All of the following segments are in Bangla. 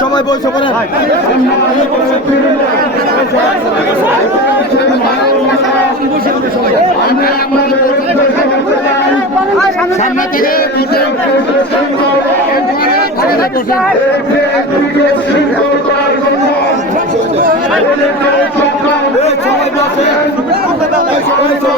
সবাই বলছে বলে সামনে থেকে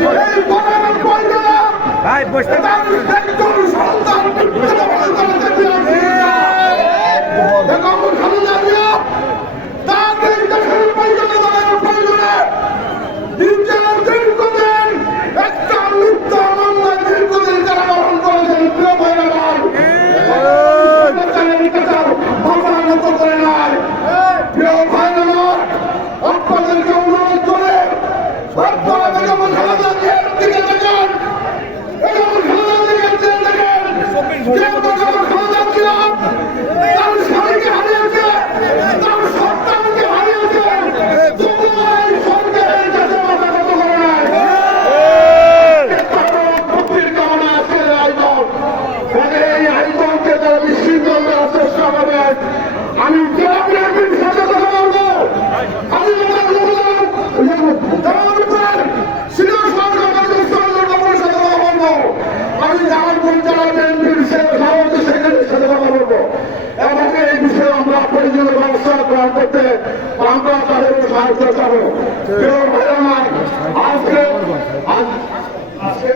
Ele para no! Vai! আমি জেলা বিএনপির সাথে কথা বলব আমি আমি জামালপুর জেলা বিএনপির সভাপতি সেক্রেটারির সাথে কথা বলব এবং এই বিষয়ে আমরা প্রয়োজনীয় ব্যবস্থা গ্রহণ করতে আমরা তাদের সাহায্য করব কেউ ভালো নয় আজকে আজকে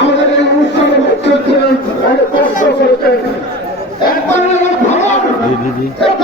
আমাদের এই অনুষ্ঠানে একবার